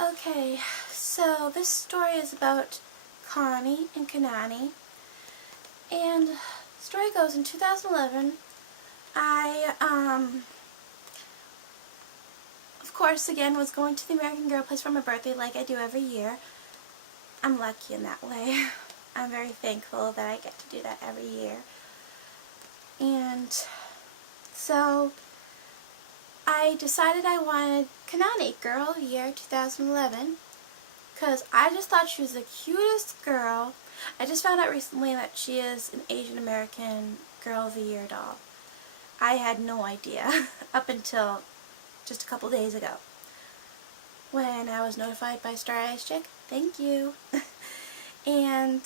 Okay, so this story is about Connie and Kanani, and the story goes in 2011. I, of course, again, was going to the American Girl place for my birthday like I do every year. I'm lucky in that way. I'm very thankful that I get to do that every year. And so I decided I wanted Kanani Girl of the Year 2011 because I just thought she was the cutest girl. I just found out recently that she is an Asian American Girl of the Year doll. I had no idea up until just a couple days ago when I was notified by Star Eyes Chick. Thank you. And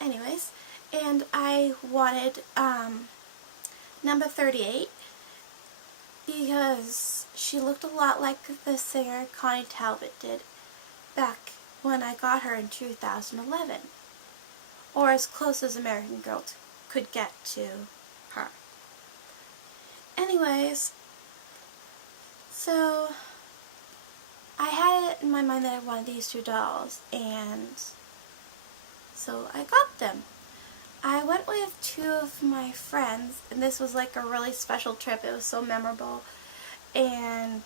anyways, and I wanted number 38 because she looked a lot like the singer Connie Talbot did back when I got her in 2011, or as close as American Girl could get to her. Anyways, so I had it in my mind that I wanted these two dolls, and so I got them. I went with two of my friends, and this was like a really special trip. It was so memorable, and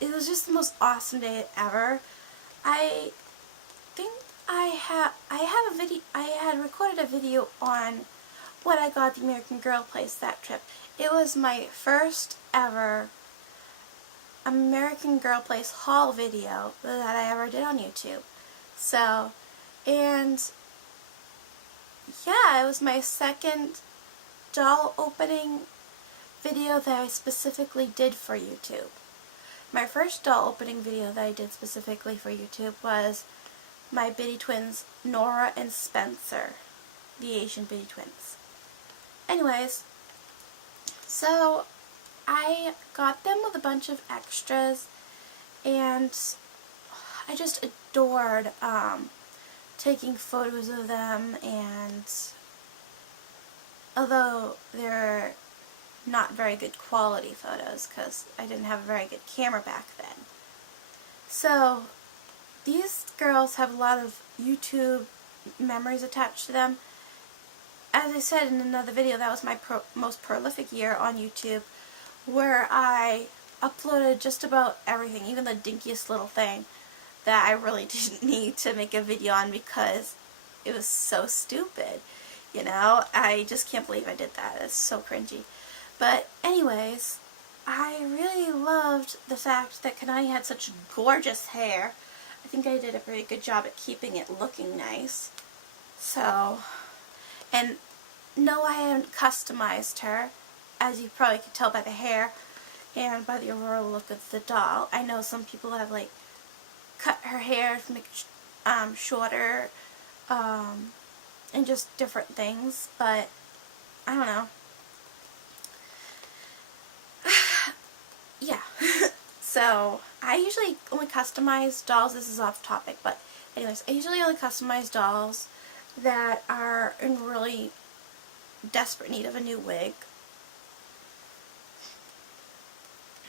it was just the most awesome day ever. I think I had recorded a video on what I got at the American Girl place that trip. It was my first ever American Girl Place haul video that I ever did on YouTube. So, and yeah, it was my second doll opening video that I specifically did for YouTube. My first doll opening video that I did specifically for YouTube was my Biddy twins, Nora and Spencer, the Asian Biddy twins. Anyways, so I got them with a bunch of extras, and I just adored taking photos of them, and although they're not very good quality photos because I didn't have a very good camera back then. So these girls have a lot of YouTube memories attached to them. As I said in another video, that was my most prolific year on YouTube, where I uploaded just about everything, even the dinkiest little thing that I really didn't need to make a video on because it was so stupid. You know, I just can't believe I did that. It's so cringy. But anyways, I really loved the fact that Kanani had such gorgeous hair. I think I did a pretty good job at keeping it looking nice. So, and no, I haven't customized her, as you probably could tell by the hair and by the overall look of the doll. I know some people have like cut her hair to make it shorter and just different things, but I don't know. Yeah. So I usually only customize dolls. This is off topic, but anyways, I usually only customize dolls that are in really desperate need of a new wig.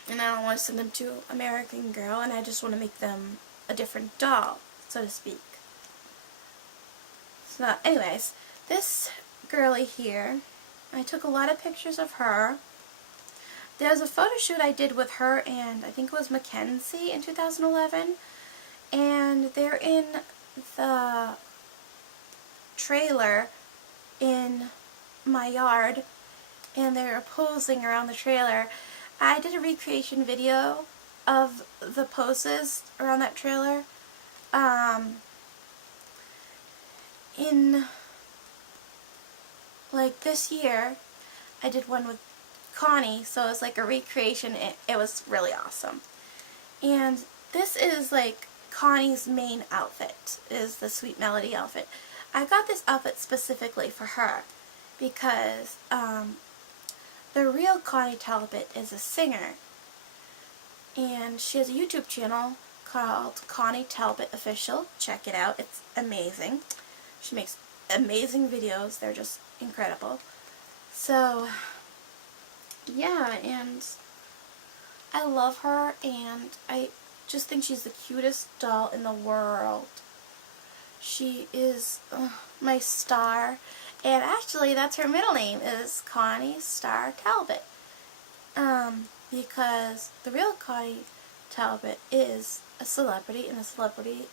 And I don't want to send them to American Girl, and I just want to make them a different doll, so to speak. So anyways, this girly here, I took a lot of pictures of her. There's a photo shoot I did with her and I think it was Mackenzie in 2011, and they're in the trailer in my yard, and they're posing around the trailer. I did a recreation video of the poses around that trailer in like this year. I did one with Connie, so it was like a recreation. It was really awesome. And this is like Connie's main outfit, is the Sweet Melody outfit. I got this outfit specifically for her because the real Connie Talbot is a singer, and she has a YouTube channel called Connie Talbot Official. Check it out. It's amazing. She makes amazing videos. They're just incredible. So yeah, and I love her, and I just think she's the cutest doll in the world. She is my star, and actually that's her middle name, is Connie Star Talbot. Because the real Connie Talbot is a celebrity, and a celebrity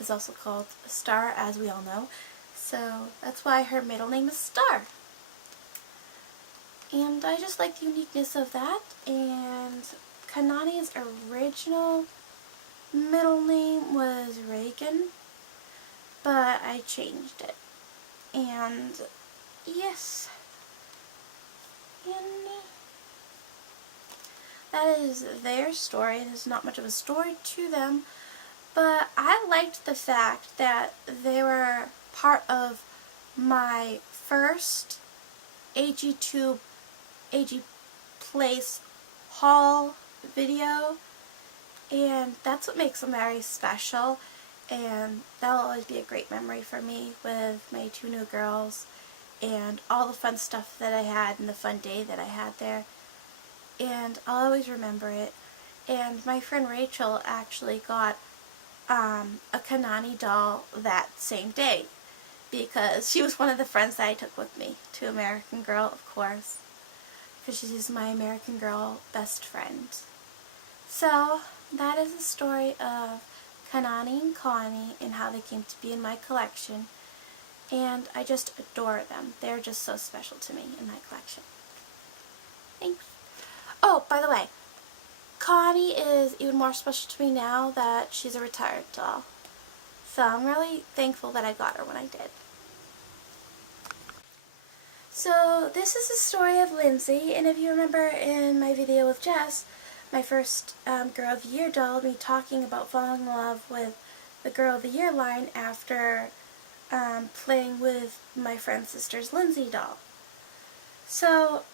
is also called a star, as we all know. So that's why her middle name is Star. And I just like the uniqueness of that. And Kanani's original middle name was Reagan, but I changed it. And yes, and that is their story. There's not much of a story to them, but I liked the fact that they were part of my first AG2 AG Place haul video, and that's what makes them very special, and that'll always be a great memory for me with my two new girls and all the fun stuff that I had and the fun day that I had there, and I'll always remember it. And my friend Rachel actually got a Kanani doll that same day, because she was one of the friends that I took with me to American Girl, of course, because she's my American Girl best friend. So that is the story of Kanani and Connie and how they came to be in my collection, and I just adore them. They're just so special to me in my collection. Thanks. Oh, by the way, Connie is even more special to me now that she's a retired doll. So I'm really thankful that I got her when I did. So this is the story of Lindsey, and if you remember in my video with Jess, my first Girl of the Year doll, me talking about falling in love with the Girl of the Year line after playing with my friend's sister's Lindsey doll. So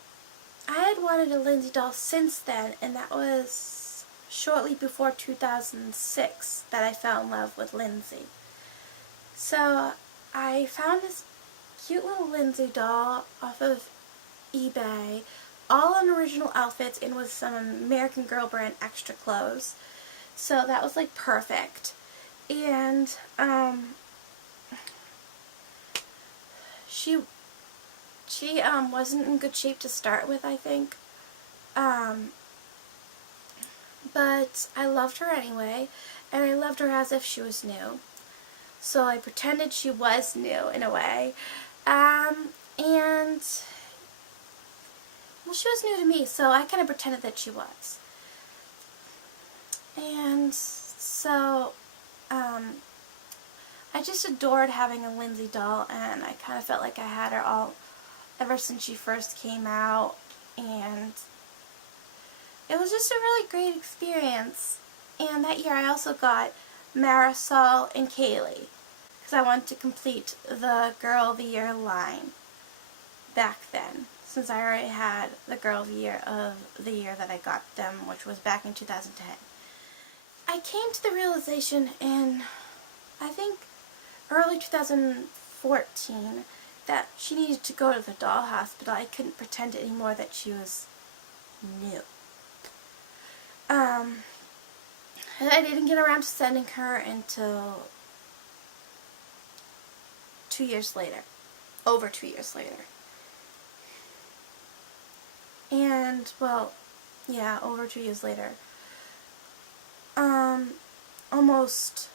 I had wanted a Lindsey doll since then, and that was shortly before 2006 that I fell in love with Lindsey. So I found this cute little Lindsey doll off of eBay, all in original outfits and with some American Girl brand extra clothes. So that was like perfect. And she wasn't in good shape to start with, I think. But I loved her anyway, and I loved her as if she was new. So I pretended she was new in a way. And well, she was new to me, so I kind of pretended that she was. And so I just adored having a Lindsey doll, and I kind of felt like I had her all ever since she first came out, and it was just a really great experience. And that year I also got Marisol and Kaylee, because I wanted to complete the Girl of the Year line back then, since I already had the Girl of the Year that I got them, which was back in 2010. I came to the realization in, I think, early 2014 that she needed to go to the doll hospital. I couldn't pretend anymore that she was new. And I didn't get around to sending her until 2 years later. Over 2 years later. And, well, yeah, over 2 years later. Almost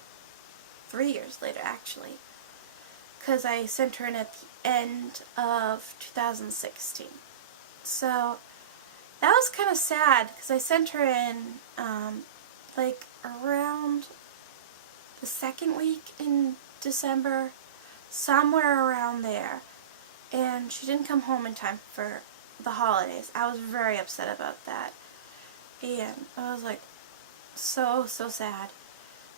3 years later, actually. Because I sent her in at the end of 2016. So that was kind of sad, because I sent her in like around the second week in December, somewhere around there, and she didn't come home in time for the holidays. I was very upset about that, and I was like so sad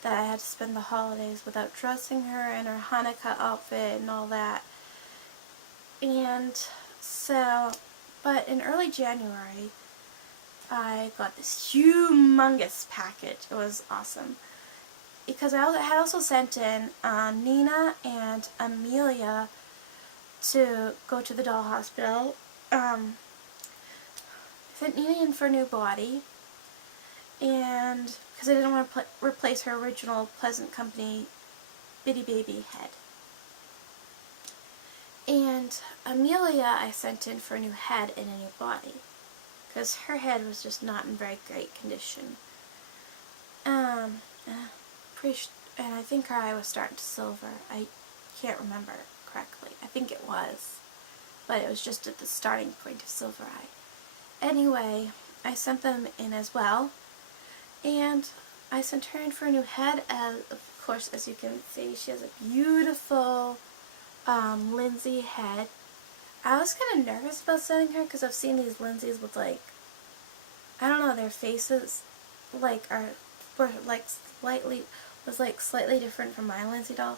that I had to spend the holidays without dressing her in her Hanukkah outfit and all that. And so, but in early January, I got this humongous package. It was awesome. Because I had also sent in Nina and Amelia to go to the doll hospital. I sent Nina in for a new body. and because I didn't want to replace her original Pleasant Company Bitty Baby head. And Amelia I sent in for a new head and a new body, because her head was just not in very great condition. And I think her eye was starting to silver. I can't remember correctly. I think it was, but it was just at the starting point of silver eye. Anyway, I sent them in as well, and I sent her in for a new head, and of course, as you can see, she has a beautiful Lindsey head. I was kind of nervous about sending her because I've seen these Lindseys with, like, I don't know, their faces were slightly different from my Lindsey doll,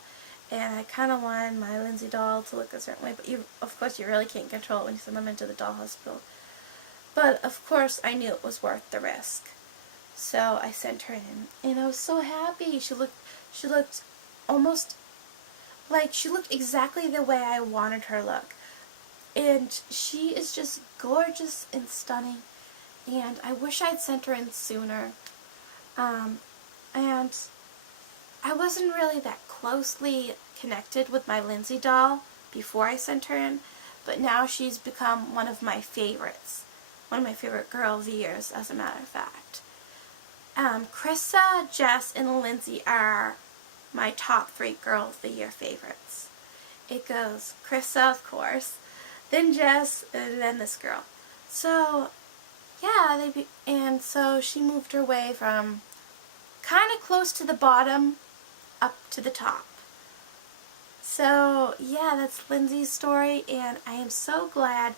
and I kind of wanted my Lindsey doll to look a certain way, but of course you really can't control it when you send them into the doll hospital. But of course I knew it was worth the risk, so I sent her in, and I was so happy. She looked almost like she looked exactly the way I wanted her to look, and she is just gorgeous and stunning. And I wish I'd sent her in sooner. And I wasn't really that closely connected with my Lindsey doll before I sent her in, but now she's become one of my favorites. One of my favorite girl of the years, as a matter of fact. Krista, Jess, and Lindsey are my top 3 girl of the year favorites. It goes Krista, of course, then Jess, and then this girl. So, yeah, and so she moved her way from kind of close to the bottom up to the top. So, yeah, that's Lindsey's story, and I am so glad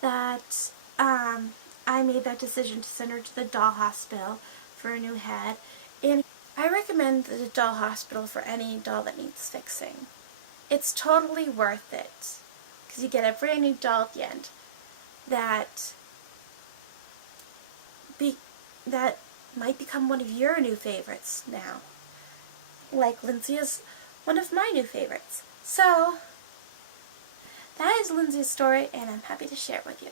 that I made that decision to send her to the doll hospital for a new head. And I recommend the doll hospital for any doll that needs fixing. It's totally worth it, because you get a brand new doll at the end that might become one of your new favorites now. Like Lindsey is one of my new favorites. So, that is Lindsey's story, and I'm happy to share it with you.